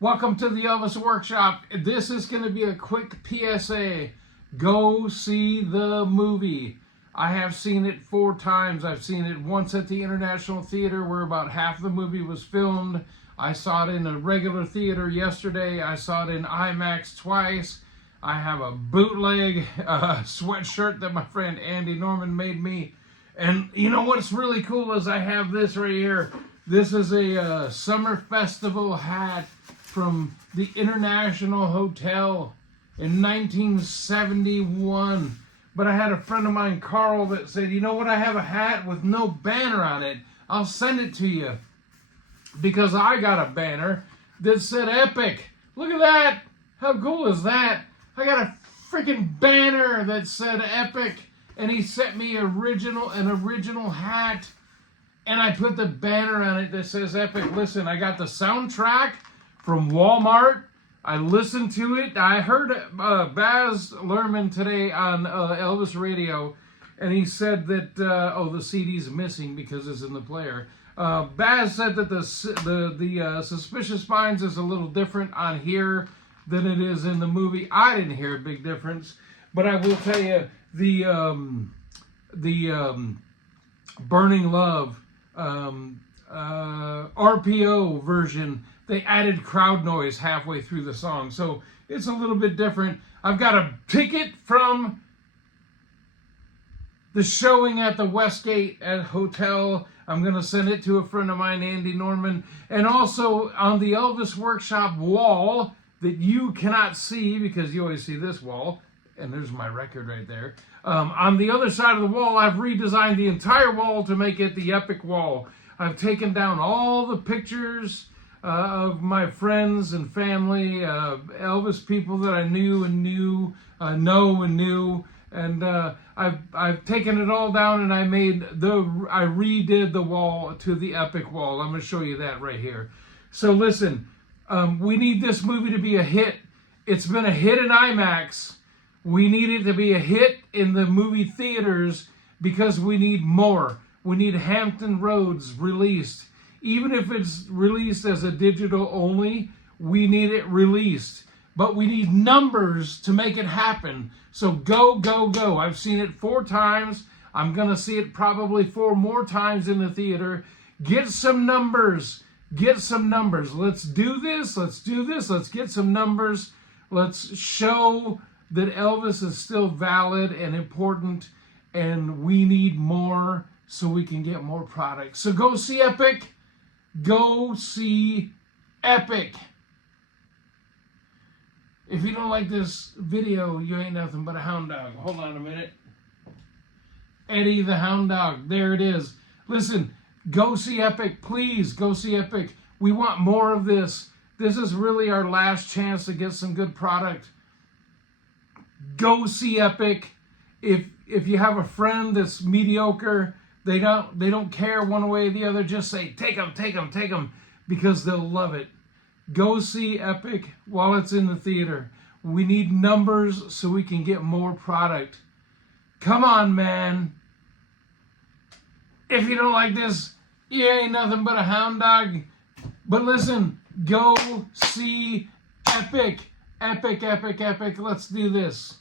Welcome to the Elvis Workshop. This is going to be a quick PSA. Go see the movie. I have seen it 4 times. I've seen it once at the International Theater where about half the movie was filmed. I saw it in a regular theater yesterday. I saw it in IMAX twice. I have a bootleg sweatshirt that my friend Andy Norman made me. And you know what's really cool is I have this right here. This is a summer festival hat from the International Hotel in 1971. But I had a friend of mine, Carl, that said, you know what, I have a hat with no banner on it. I'll send it to you. Because I got a banner that said EPiC. Look at that. How cool is that? I got a freaking banner that said EPiC. And he sent me an original hat. And I put the banner on it that says EPiC. Listen, I got the soundtrack from Walmart. I listened to it. I heard Baz Luhrmann today on Elvis Radio, and he said that the CD's missing because it's in the player. Baz said that the Suspicious Minds is a little different on here than it is in the movie. I didn't hear a big difference, but I will tell you the Burning Love RPO version, they added crowd noise halfway through the song, so it's a little bit different. I've got a ticket from the showing at the Westgate Hotel. I'm going to send it to a friend of mine, Andy Norman. And also on the Elvis Workshop wall that you cannot see because you always see this wall, and there's my record right there. On the other side of the wall, I've redesigned the entire wall to make it the EPiC wall. I've taken down all the pictures of my friends and family, Elvis people that I knew and knew, and I've taken it all down, and I redid the wall to the EPiC wall. I'm going to show you that right here. So listen, we need this movie to be a hit. It's been a hit in IMAX. We need it to be a hit in the movie theaters because we need more. We need Hampton Roads released. Even if it's released as a digital only, we need it released. But we need numbers to make it happen. So go, go, go. I've seen it 4 times. I'm going to see it probably 4 more times in the theater. Get some numbers. Get some numbers. Let's do this. Let's do this. Let's get some numbers. Let's show that Elvis is still valid and important, and we need more so we can get more products. So go see EPiC. Go see EPiC. If you don't like this video, you ain't nothing but a hound dog. Hold on a minute. Eddie the Hound Dog. There it is. Listen, go see EPiC. Please go see EPiC. We want more of this. This is really our last chance to get some good product. Go see EPiC. If you have a friend that's mediocre, they don't care one way or the other, just say, take them, take them, take them, because they'll love it. Go see EPiC while it's in the theater. We need numbers so we can get more product. Come on, man. If you don't like this, you ain't nothing but a hound dog. But listen, go see EPiC. EPiC, EPiC, EPiC. Let's do this.